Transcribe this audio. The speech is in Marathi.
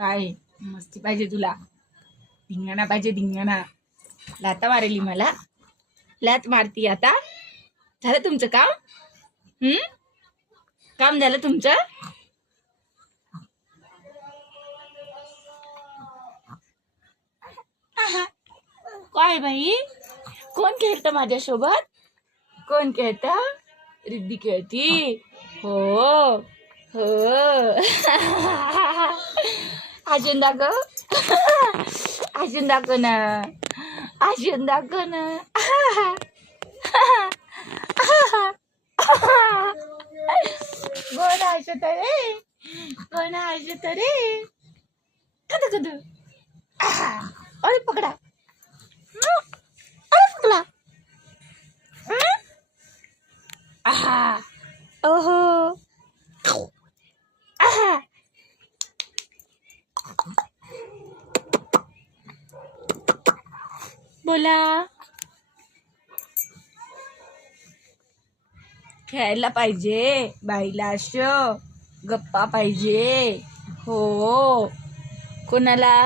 काय मस्ती पाहिजे तुला? धिंगाणा पाहिजे, धिंगाणा. लाता मारेली मला, लात मारती आता. झालं तुमचं काम? काम झालं तुमचं? काय बाई, कोण खेळतं माझ्यासोबत? कोण खेळतं? रिद्धी खेळती. हो हो. अजून दाखव, अजून दाखव ना, अजून दाखव ना. कोण हसत रे? कोण हसत रे? कद कद. अरे पकडा, अरे पकडा. आहा, ओहो. आहा. बोला. खेळायला पाहिजे बाईला, असं गप्पा पाहिजे. हो, कोणाला?